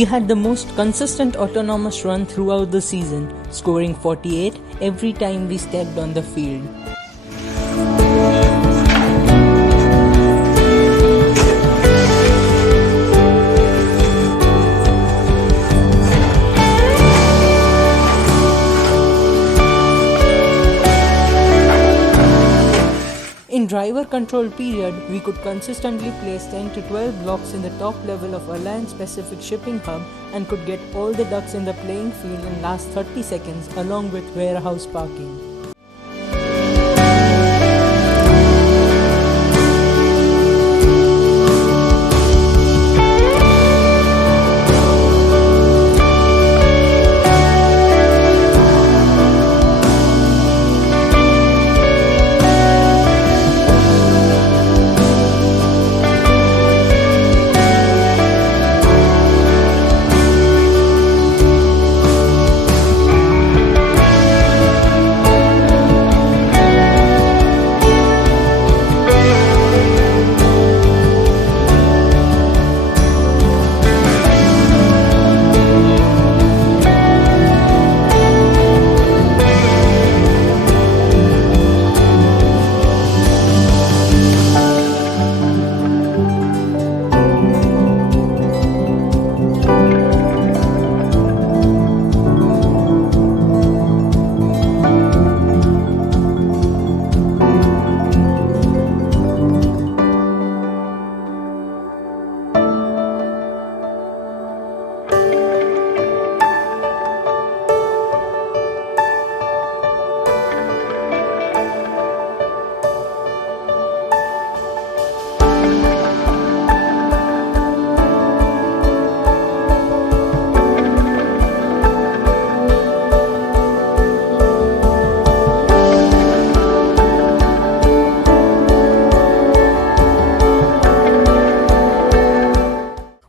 We had the most consistent autonomous run throughout the season, scoring 48 every time we stepped on the field. In driver control period, we could consistently place 10 to 12 blocks in the top level of Alliance Pacific shipping hub and could get all the ducks in the playing field in last 30 seconds along with warehouse parking.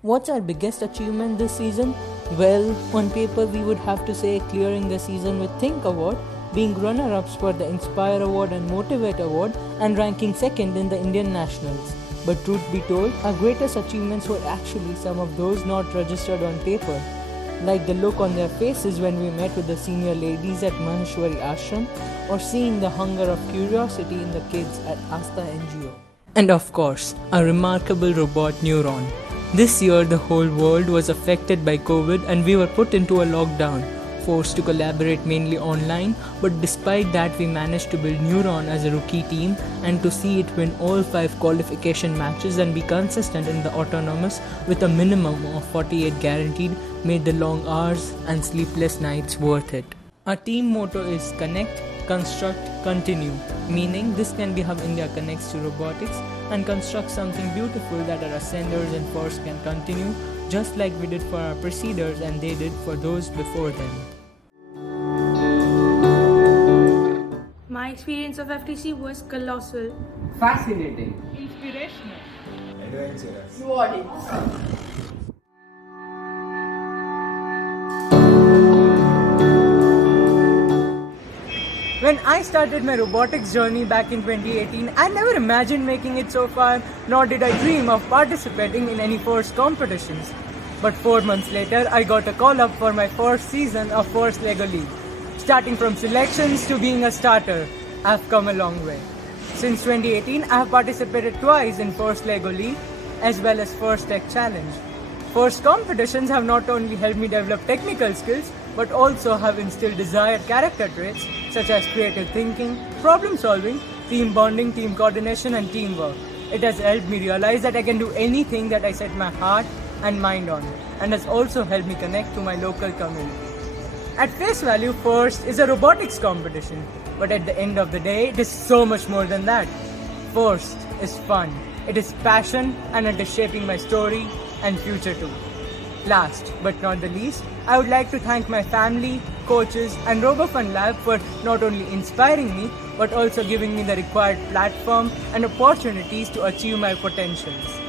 What's our biggest achievement this season? Well, on paper we would have to say clearing the season with Think Award, being runner-ups for the Inspire Award and Motivate Award, and ranking second in the Indian Nationals. But truth be told, our greatest achievements were actually some of those not registered on paper. Like the look on their faces when we met with the senior ladies at Maheshwari Ashram, or seeing the hunger of curiosity in the kids at Asta NGO. And of course, a remarkable robot Neuron. This year, the whole world was affected by COVID and we were put into a lockdown, forced to collaborate mainly online, but despite that we managed to build Neuron as a rookie team and to see it win all 5 qualification matches and be consistent in the autonomous with a minimum of 48 guaranteed made the long hours and sleepless nights worth it. Our team motto is Connect, Construct, Continue, meaning this can be how India connects to robotics and constructs something beautiful that our ascenders and force can continue, just like we did for our preceders and they did for those before them. My experience of FTC was colossal. Fascinating. Inspirational. Adventurous. Rewarding. When I started my robotics journey back in 2018, I never imagined making it so far, nor did I dream of participating in any force competitions. But 4 months later, I got a call up for my first season of Force Lego League. Starting from selections to being a starter, I've come a long way. Since 2018, I have participated twice in Force Lego League as well as Force Tech Challenge. Force competitions have not only helped me develop technical skills, but also have instilled desired character traits such as creative thinking, problem solving, team bonding, team coordination and teamwork. It has helped me realize that I can do anything that I set my heart and mind on, and has also helped me connect to my local community. At face value, Force is a robotics competition, but at the end of the day, it is so much more than that. Force is fun, it is passion, and it is shaping my story and future too. Last but not the least, I would like to thank my family, coaches and RoboFun Lab for not only inspiring me but also giving me the required platform and opportunities to achieve my potentials.